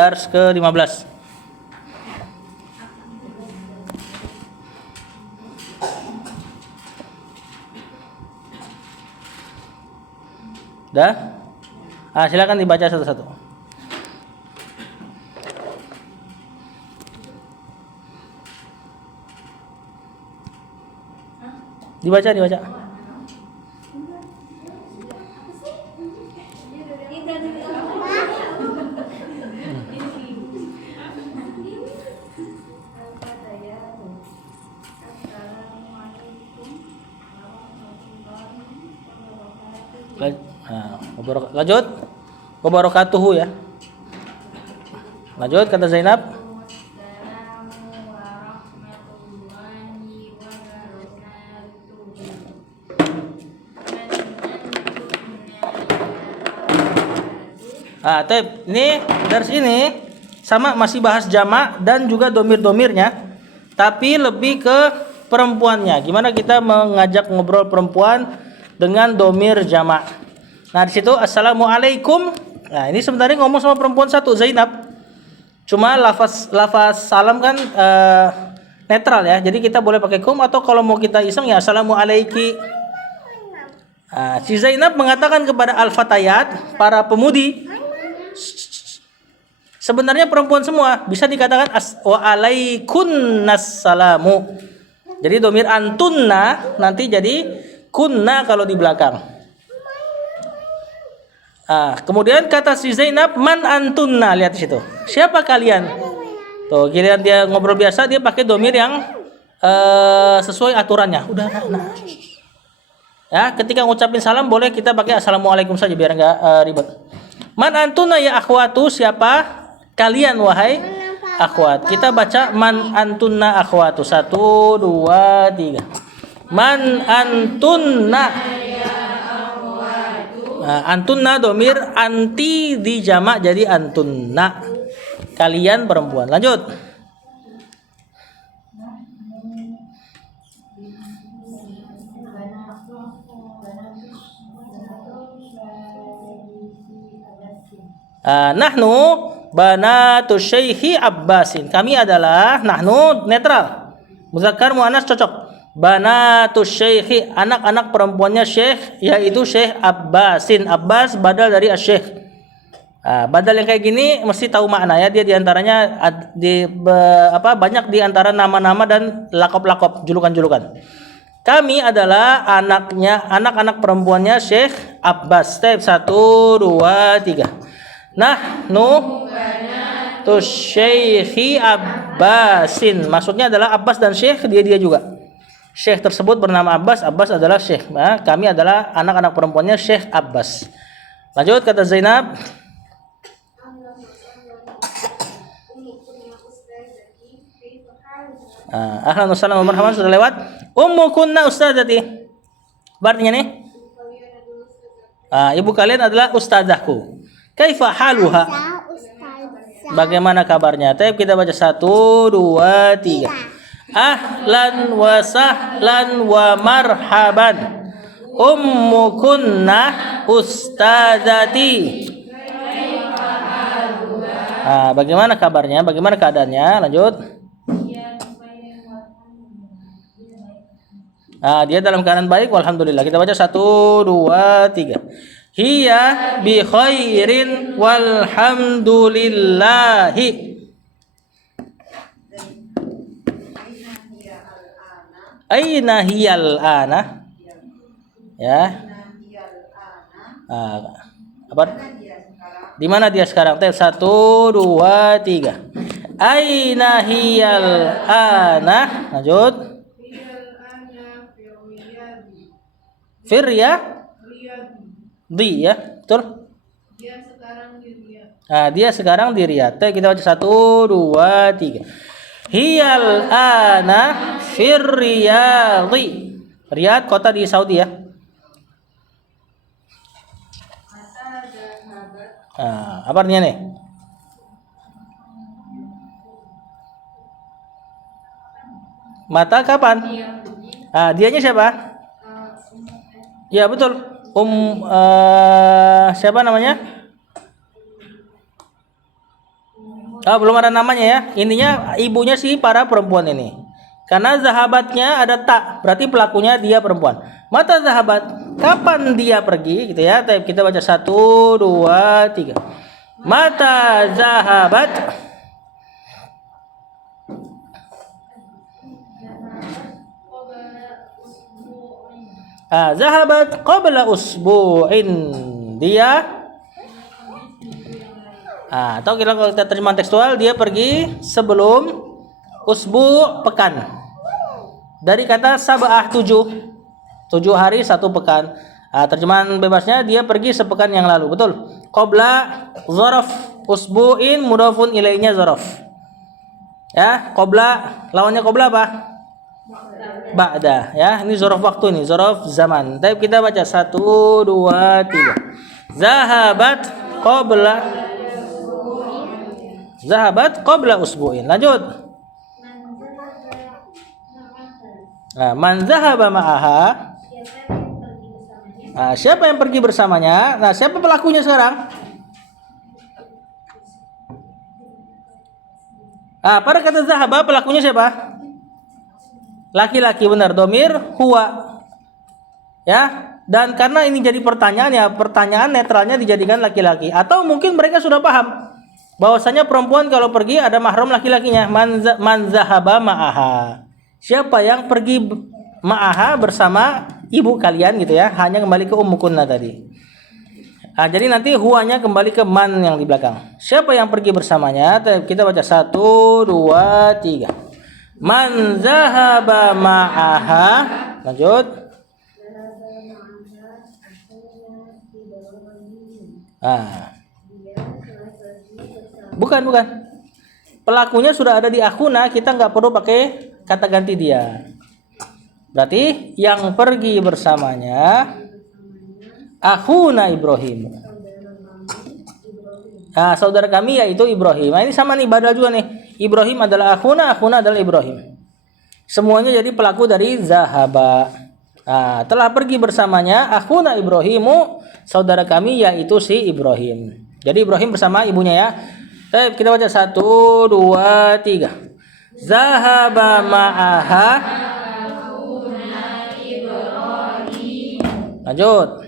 Dars ke-15. Dah? Silakan dibaca satu-satu. Dibaca. Lanjut. Wabarakatuhu ya. Lanjut kata Zainab. Ini dari ini sama masih bahas jamak dan juga domir-domirnya, tapi lebih ke perempuannya. Gimana kita mengajak ngobrol perempuan dengan domir jamak. Nah di situ assalamualaikum. Nah ini sebenarnya ngomong sama perempuan satu, Zainab. Cuma lafaz salam kan netral ya. Jadi kita boleh pakai kum atau kalau mau kita iseng ya assalamualaiki. Si Zainab mengatakan kepada al-fatayat, para pemudi. Sebenarnya perempuan semua, bisa dikatakan wa alaikunnasalamu. Jadi domir antunna nanti jadi kunna kalau di belakang. Kemudian kata si Zainab, man antunna, lihat di situ. Siapa kalian? Tuh, kalian dia ngobrol biasa, dia pakai domir yang sesuai aturannya. Udah, nah. Ya, ketika ngucapin salam boleh kita pakai assalamualaikum saja biar enggak ribet. Man antunna ya akhwatu, siapa kalian wahai akhwat. Kita baca man antunna akhwatu. 1 2 3. Man antunna. Antunna domir, anti di jamak jadi antunna. Kalian perempuan. Lanjut. Nahnu banatu syekhi Abbasin. Kami adalah nahnu netral. Muzakkar muannas cocok. Banatu syekhi, anak-anak perempuannya syekh, yaitu Syekh Abbasin. Abbas badal dari asy-syekh. Badal yang kayak gini mesti tahu makna ya. Dia diantaranya banyak diantara nama-nama dan lakop-lakop, julukan-julukan. Kami adalah anak-anak perempuannya Syekh Abbas. Step 1 2 3. Nahnu tu syekhi Abbasin. Maksudnya adalah Abbas dan Syekh, dia juga. Syekh tersebut bernama Abbas, Abbas adalah Syekh. Kami adalah anak-anak perempuannya Syekh Abbas. Lanjut kata Zainab. Ahlan wa sahlan wa marhaban, sudah lewat. Ummu kunna ustadzati. Artinya nih. Ibu kalian adalah ustadzahku. Kaifa haluha? Bagaimana kabarnya? Kita baca 1 2 3. Ahlan wa sahlan wa marhaban. Ummu kunna ustadzati. Bagaimana kabarnya? Bagaimana keadaannya? Lanjut. Dia dalam keadaan baik, walhamdulillah. Kita baca 1 2 3. Hiya bi khairin walhamdulillahi. Aina hiyal ana? Ya. Apa? Di mana dia sekarang? 1 2 3. Aina hiyal ana? Lanjut. Firya? Di ya, betul? Dia sekarang di Riyadh. Kita baca 1 2 3. Hiyal ana fir Riyadhi. Riyadh kota di Saudi ya. Apa artinya nih? Mata kapan? Dianya siapa? Ya betul. Siapa namanya? Oh, belum ada namanya ya. Intinya ibunya si para perempuan ini. Karena zahabatnya ada tak, berarti pelakunya dia perempuan. Mata zahabat, kapan dia pergi gitu ya. Kita baca 1, 2, 3. Mata zahabat. Zahabat qabla usbu'in. Dia atau kalau kita terjemahan tekstual, dia pergi sebelum usbu, pekan. Dari kata sab'ah, 7 hari 1 pekan. Terjemahan bebasnya, dia pergi sepekan yang lalu. Betul. Qabla zaraf usbu'in mudhafun ilainya zaraf. Ya, qabla lawannya qabla apa? Ba'da. Ya, ini zaraf waktu, ini zaraf zaman. Tapi kita baca 1, 2, 3. Zahabat qabla usbu'in. Lanjut. Man zahaba ma'aha. Siapa yang pergi bersamanya? Nah, siapa pelakunya sekarang? Pada kata zahaba pelakunya siapa? Laki-laki, benar. Domir huwa. Ya. Dan karena ini jadi pertanyaan ya, pertanyaan netralnya dijadikan laki-laki. Atau mungkin mereka sudah paham bahwasanya perempuan kalau pergi ada mahram laki-lakinya. Man zahaba ma'aha. Siapa yang pergi ma'aha bersama ibu kalian gitu ya. Hanya kembali ke ummu kunna tadi. Jadi nanti huwanya kembali ke man yang di belakang. Siapa yang pergi bersamanya? Kita baca 1, 2, 3. Man zahaba ma'aha. Lanjut. Bukan. Pelakunya sudah ada di akhuna, kita nggak perlu pakai kata ganti dia. Berarti yang pergi bersamanya akhuna Ibrahim. Saudara kami yaitu Ibrahim. Ini sama nih, badal juga nih. Ibrahim adalah akhuna adalah Ibrahim. Semuanya jadi pelaku dari zahaba. Telah pergi bersamanya akhuna Ibrahimu, saudara kami yaitu si Ibrahim. Jadi Ibrahim bersama ibunya ya. Kita baca 1, 2, 3. Zahaba ma'aha. Lanjut.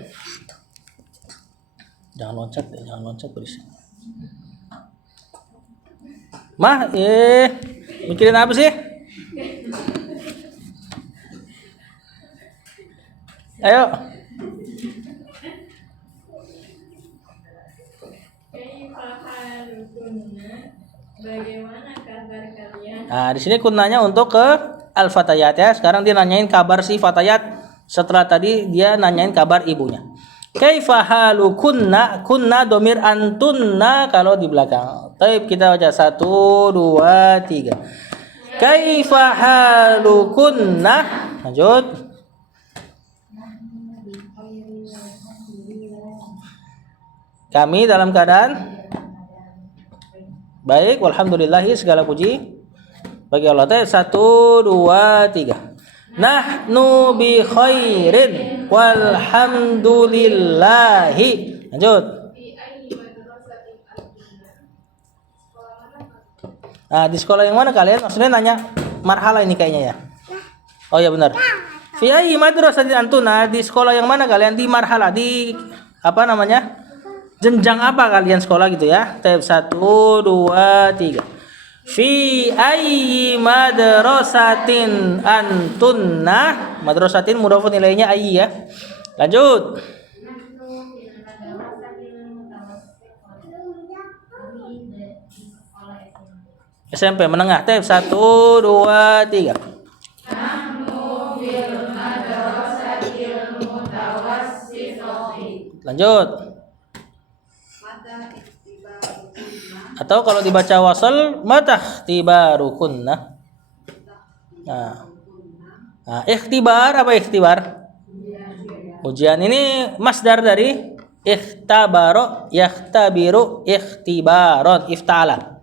Jangan loncat berisik. Mikirin apa sih? Ayo. Bagaimana kabar kalian? Di sini kunnanya untuk ke al-fatayat ya. Sekarang dia nanyain kabar si fatayat. Setelah tadi dia nanyain kabar ibunya. Kaifa halu kunna domir antunna kalau di belakang. Baik, kita baca 1, 2, 3. Kaifa halu kunna. Lanjut. Kami dalam keadaan baik, walhamdulillahi, segala puji bagi Allah. 1, 2, 3. Nahnu bi khairin walhamdulillahi. Lanjut. Di sekolah yang mana kalian? Maksudnya nanya marhala ini kayaknya ya. Oh ya benar. Fi ayyi madrasatin antuna, di sekolah yang mana kalian? Di marhala, di apa namanya? Jenjang apa kalian sekolah gitu ya. 1, 2, 3. Fi ayyi madrasatin antunna. Madrasatin mudhafun ilainya ayyi ya. Lanjut. SMP menengah. 1, 2, 3. Lanjut. Atau kalau dibaca wasal matah tibarukunna. Ikhtibar apa ikhtibar? Ujian. Ini masdar dari ikhtabaro, yakhtabiru, ikhtibaron, ifta'ala.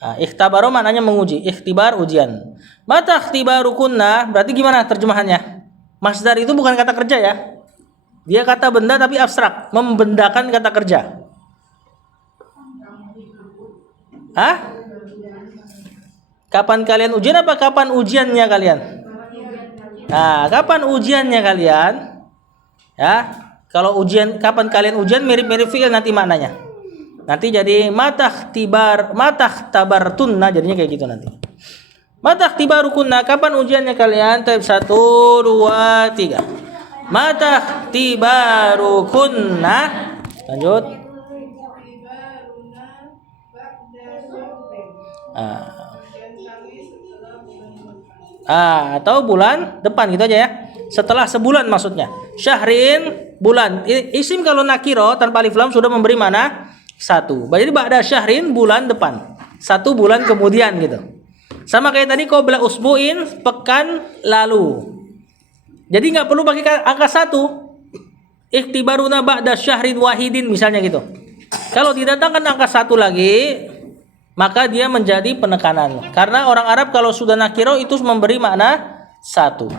Ikhtabaro maknanya menguji, ikhtibar ujian. Matah tibarukunna berarti gimana terjemahannya? Masdar itu bukan kata kerja ya. Dia kata benda tapi abstrak, membendakan kata kerja. Hah? Kapan kalian ujian apa kapan ujiannya kalian? Nah, kapan ujiannya kalian? Ya, kalau ujian kapan kalian ujian mirip-mirip fi'il nanti maknanya. Nanti jadi matah tabartunna jadinya kayak gitu nanti. Matah tibarukunna kapan ujiannya kalian? Tab 1 2 3. Matah tibarukunna. Lanjut. Atau bulan depan gitu aja ya. Setelah sebulan maksudnya. Syahrin bulan. Isim kalau nakiro tanpa alif lam sudah memberi mana? Satu. Jadi ba'da syahrin bulan depan. Satu bulan kemudian gitu. Sama kayak tadi qabla usbu'in pekan lalu. Jadi nggak perlu pakai angka 1. Ikhtibaruna ba'da syahrin wahidin misalnya gitu. Kalau didatangkan angka 1 lagi, maka dia menjadi penekanan. Karena orang Arab kalau sudah nakiro itu memberi makna 1.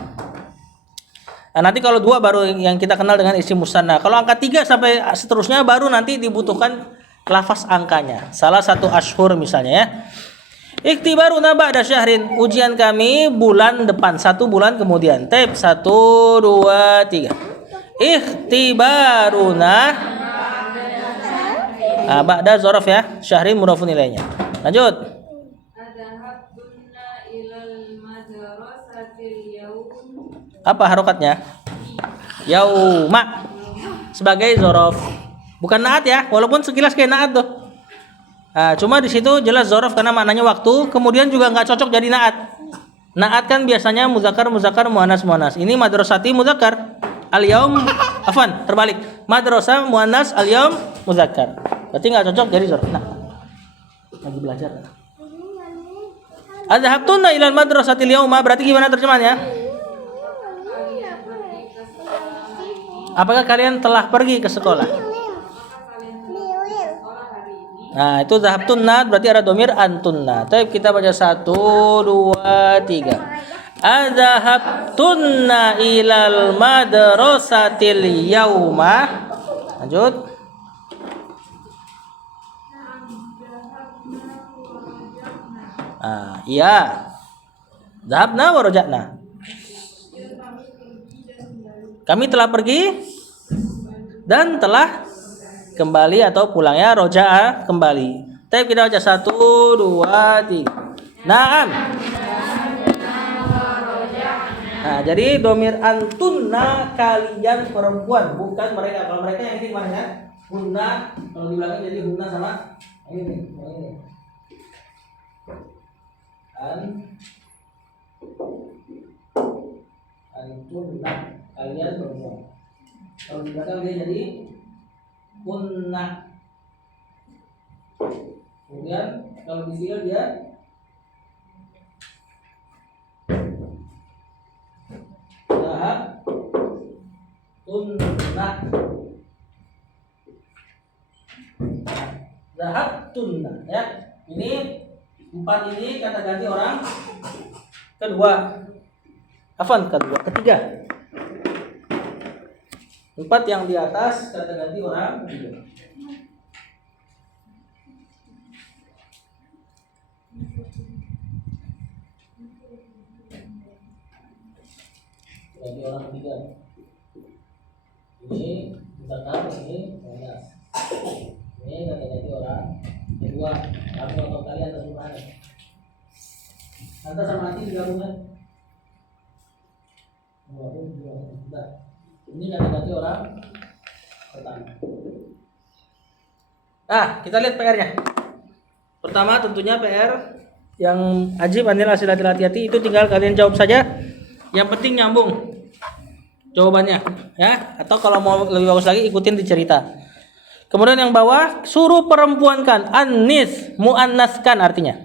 Nah, nanti kalau 2 baru yang kita kenal dengan isim musanna. Kalau angka 3 sampai seterusnya baru nanti dibutuhkan lafaz angkanya. Salah satu ashhur misalnya ya. Ikhtibaruna ba'da syahrin. Ujian kami bulan depan, 1 bulan kemudian. Tab 1 2 3. Ikhtibaruna ba'da dzaraf ya. Syahrin mudhafun ilaihnya. Lanjut. Apa harokatnya? Yauma sebagai dzaraf. Bukan naat ya, walaupun sekilas kayak naat tuh. Cuma di situ jelas dzaraf karena maknanya waktu, kemudian juga nggak cocok jadi naat. Naat kan biasanya muzakkar muannas muannas. Ini madrasati muzakkar. Al-yaum terbalik. Madrasah muannas al-yaum muzakkar. Berarti nggak cocok jadi dzaraf. Nah. Lagi belajar. Adhabtunna ilal madrasatil yauma berarti gimana terjemahannya? Apakah kalian telah pergi ke sekolah? Nah, itu dhahabtunna berarti ada domir antunna. Tapi kita baca 1 2 3. Adhabtunna ilal madrasatil yauma. Lanjut. Iya. Dhahabna wa raja'na. Kami telah pergi dan telah kembali atau pulang ya, roja'a kembali. Tapi kita baca 1 2 3. Naam. Nah, jadi domir antunna kalian perempuan, bukan mereka. Kalau mereka yang ini gimana ya? Hunna, kalau di belakang jadi hunna sama ini. Antunna kalian perempuan. Kalau di belakang dia jadi hunna. Kemudian kalau di sini dia zahab tunna. Zahab tunna ya. Ini 4 ini kata ganti orang kedua. Ketiga. 4 yang di atas kata ganti orang ketiga. Ganti orang ketiga. Ini muzakkar, ini muannas. Ini kata ganti orang kedua. Kamu atau kalian terjemahan. Anta sama Ati digabungkan. Ini kata ganti orang pertama. Kita lihat PR-nya. Pertama tentunya PR yang ajib anil asilati hati-hati itu tinggal kalian jawab saja. Yang penting nyambung jawabannya ya. Atau kalau mau lebih bagus lagi ikutin di cerita. Kemudian yang bawah suruh perempuankan, anis muannaskan artinya.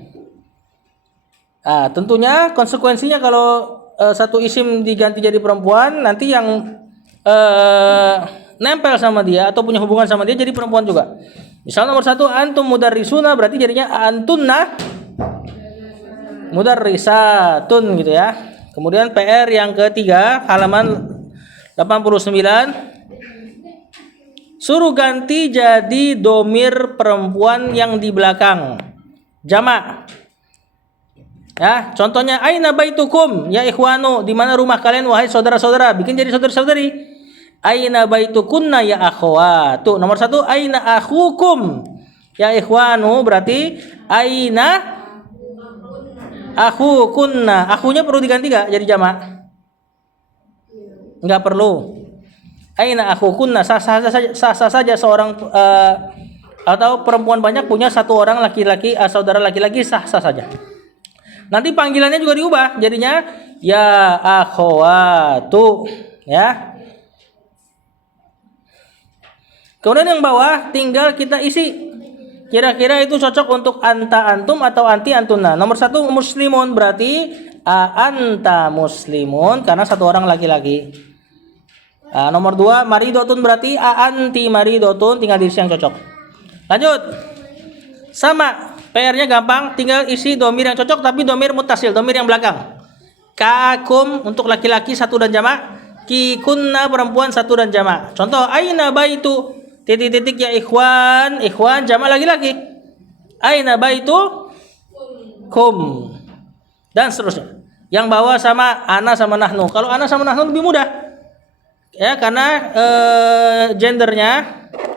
Tentunya konsekuensinya kalau satu isim diganti jadi perempuan, nanti yang nempel sama dia atau punya hubungan sama dia jadi perempuan juga. Misal nomor 1 antum mudarrisuna berarti jadinya antunna mudarrisatun gitu ya. Kemudian PR yang ketiga halaman 89 suruh ganti jadi domir perempuan yang di belakang. Jamak. Ya, contohnya aina baitukum ya ikhwanu, di mana rumah kalian wahai saudara-saudara, bikin jadi saudara-saudari. Aina baitukunna ya akhwatu. Nomor 1 aina akhukum ya ikhwanu, berarti aina akhukunna. Akhunya perlu diganti gak jadi jamak? Enggak perlu. Aina akhukunna, sah-sah saja seorang atau perempuan banyak punya satu orang laki-laki, saudara laki-laki, sah-sah saja. Nanti panggilannya juga diubah, jadinya ya akhwatu, ya. Kemudian yang bawah tinggal kita isi. Kira-kira itu cocok untuk anta antum atau anti antuna. Nomor 1 muslimun, berarti anta muslimun karena satu orang laki-laki. Nomor 2 maridotun, berarti anti maridotun, tinggal diisi yang cocok. Lanjut. Sama, PR-nya gampang, tinggal isi domir yang cocok tapi domir mutasil, domir yang belakang. Kakum untuk laki-laki satu dan jamak, kikunna perempuan satu dan jamak. Contoh aina baitu titik-titik ya ikhwan, ikhwan jamak laki-laki. Aina baitu kum. Dan seterusnya. Yang bawah sama ana sama nahnu. Kalau ana sama nahnu lebih mudah. Ya, karena gendernya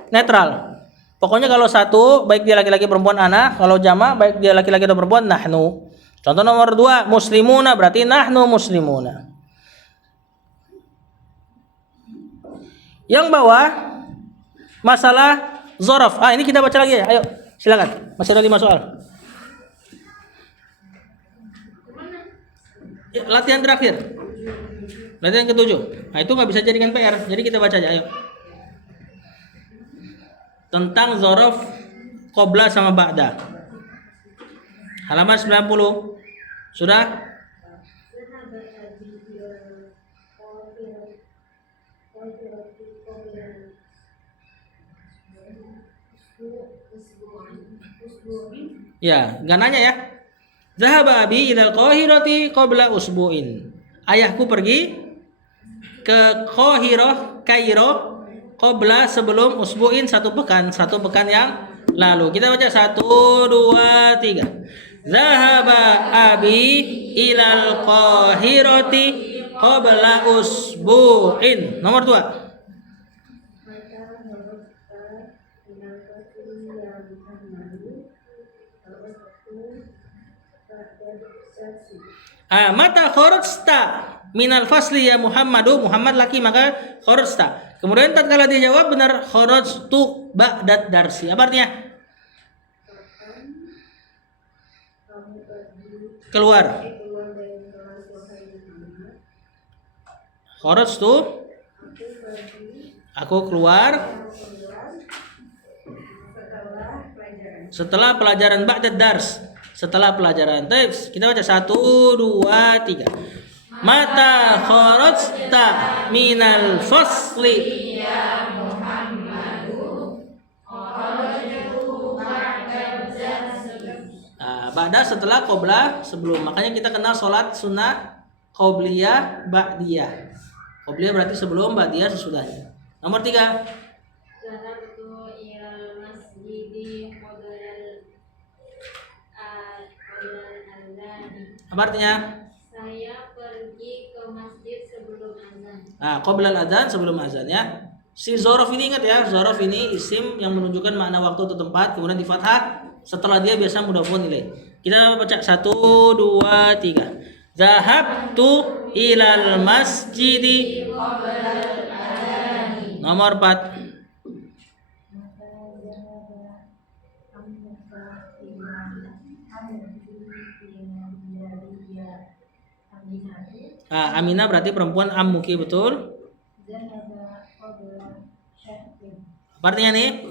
netral. Pokoknya kalau satu baik dia laki-laki perempuan ana, kalau jamak baik dia laki-laki atau perempuan nahnu. Contoh nomor 2 muslimuna, berarti nahnu muslimuna. Yang bawah masalah zorof. Ini kita baca lagi ya. Ayo, silakan. Masih ada 5 soal. Latihan terakhir. Latihan ke-7. Itu nggak bisa jadikan PR. Jadi kita baca aja. Ayo. Tentang zorof qobla sama ba'da. Halaman 90. Sudah? Ya, nggak nanya ya. Zahaba abi ilal Qahirati qabla usbu'in. Ayahku pergi ke Qahirah, Kairo, qabla sebelum usbu'in, satu pekan yang lalu. Kita baca 1 2 3. Zahaba abi ilal Qahirati qabla usbu'in. Nomor 2. Mata kharajta minal fasli ya Muhammadu, Muhammad laki maka kharajta. Kemudian tatkala dia jawab benar, kharajtu ba'dad darsi. Apa artinya? Keluar. Kharajtu, aku keluar setelah pelajaran ba'dad dars. Setelah pelajaran teks, kita baca 1 2 3. Mata kharajta minal fasli ya Muhammadu kharajtu ba'da ba'da setelah qabla sebelum. Makanya kita kenal salat sunnah qabliyah ba'diyah. Qabliyah berarti sebelum, ba'diyah sesudahnya. Nomor 3. Apa artinya? Saya pergi ke masjid sebelum azan. Qoblal azan, sebelum azan ya. Si zorof ini ingat ya, zorof ini isim yang menunjukkan makna waktu atau tempat, kemudian di fathah, setelah dia biasa mudhafun ilaih. Kita baca 1 2 3. Zahabtu ilal masjidi qoblal azan. Nomor 4. Aminah berarti perempuan, ammuki betul. Apa artinya nih?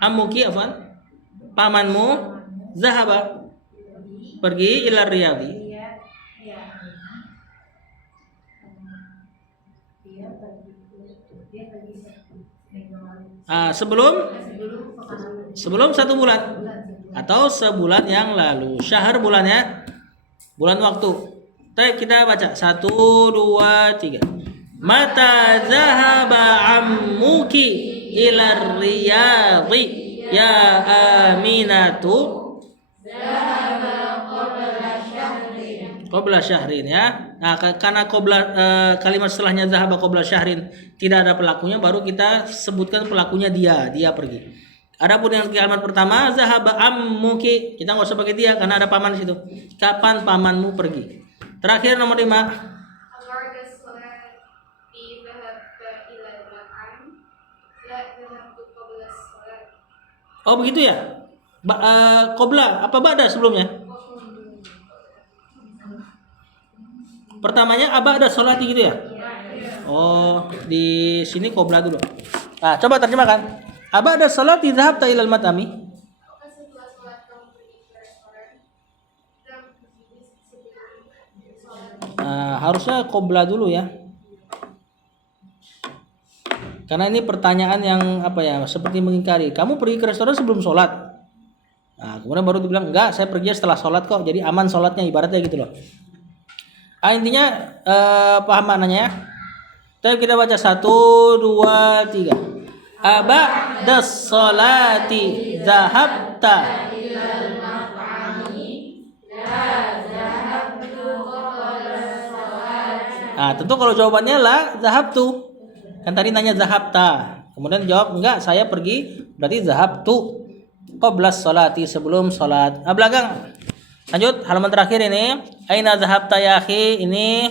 Ammuki apa? Pamanmu zahaba pergi ila riyadi. Sebelum 1 bulan atau sebulan yang lalu. Syahr bulannya, bulan waktu. Kita baca 1 2 3. Mata zahaba ammuki ilar riyadhi ya Aminatu qabla syahrin ya. Nah, karena kalimat setelahnya zahaba qabla syahrin tidak ada pelakunya, baru kita sebutkan pelakunya dia pergi. Adapun yang kalimat pertama zahaba ammuki, kita nggak usah pakai dia karena ada paman di situ. Kapan pamanmu pergi? Terakhir nomor 5. أبعد الصلاة ذهبت إلى المطعم لا ذهبت قبل الصلاة. Oh begitu ya? Qabla apa ba'da sebelumnya? Pertamanya aba'da sholati gitu ya? Oh, di sini qabla dulu. Nah, coba terjemahkan. Aba'da sholati dhahabta ilal mat'ami. Apakah setelah sholat kamu pergi ke restoran? Dan sebelum sholat. Harusnya qabla dulu ya. Karena ini pertanyaan yang apa ya, seperti mengingkari. Kamu pergi ke restoran sebelum sholat. Nah, kemudian baru dibilang enggak, saya pergi setelah sholat kok. Jadi aman sholatnya, ibaratnya gitu loh. Intinya paham maknanya ya. Tapi kita baca 1, 2, 3. Aba'das sholati dhahabta. Nah, tentu kalau jawabannya la zahabtu. Kan tadi nanya zahabta. Kemudian jawab enggak, saya pergi, berarti zahabtu qabla sholati, sebelum sholat. Belakang. Lanjut halaman terakhir ini. Aina zahabta ya akhi, ini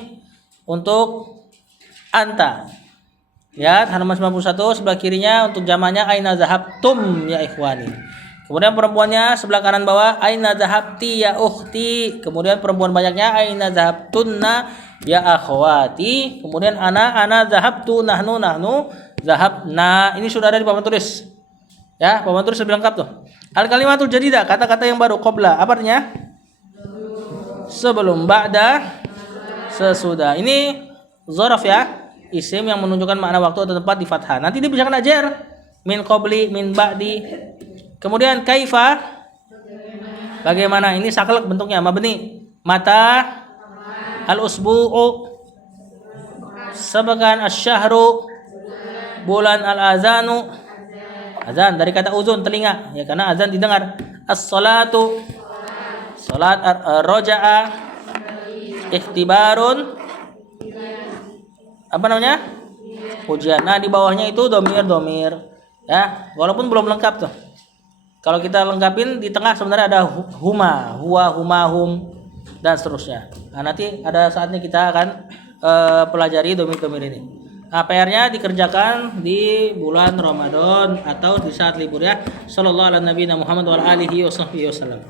untuk anta. Lihat halaman 91 sebelah kirinya untuk jamannya aina zahabtum ya ikhwani. Kemudian perempuannya sebelah kanan bawah aina zahabti ya ukhti. Kemudian perempuan banyaknya aina zahabtunna ya akhwati. Kemudian ana zahabtu, nahnu zahabna. Ini sudah ada di papan tulis. Ya, papan tulis lebih lengkap tuh. Al kalimatul jadidah, kata-kata yang baru, qabla. Apa artinya? Sebelum, ba'da, sesudah. Ini dzaraf ya, isim yang menunjukkan makna waktu atau tempat di fathah. Nanti dia bisa kena jar. Min qabli, min ba'di. Kemudian kaifa, bagaimana? Ini saklek bentuknya, mabni. Mata, al-usbu'u, sepekan, asyahru, bulan, al-azanu, azan dari kata uzun, telinga ya, karena azan didengar. As-salatu, salat, roja'a, ikhtibarun, apa namanya, ujian. Nah di bawahnya itu domir ya, walaupun belum lengkap tuh. Kalau kita lengkapin di tengah sebenarnya ada huma, huwa, huma, hum dan seterusnya. Nah nanti ada saatnya kita akan pelajari domir ini. Nah, PR-nya dikerjakan di bulan Ramadan atau di saat libur ya. Sallallahu alaihi Muhammad wa alihi wasallam.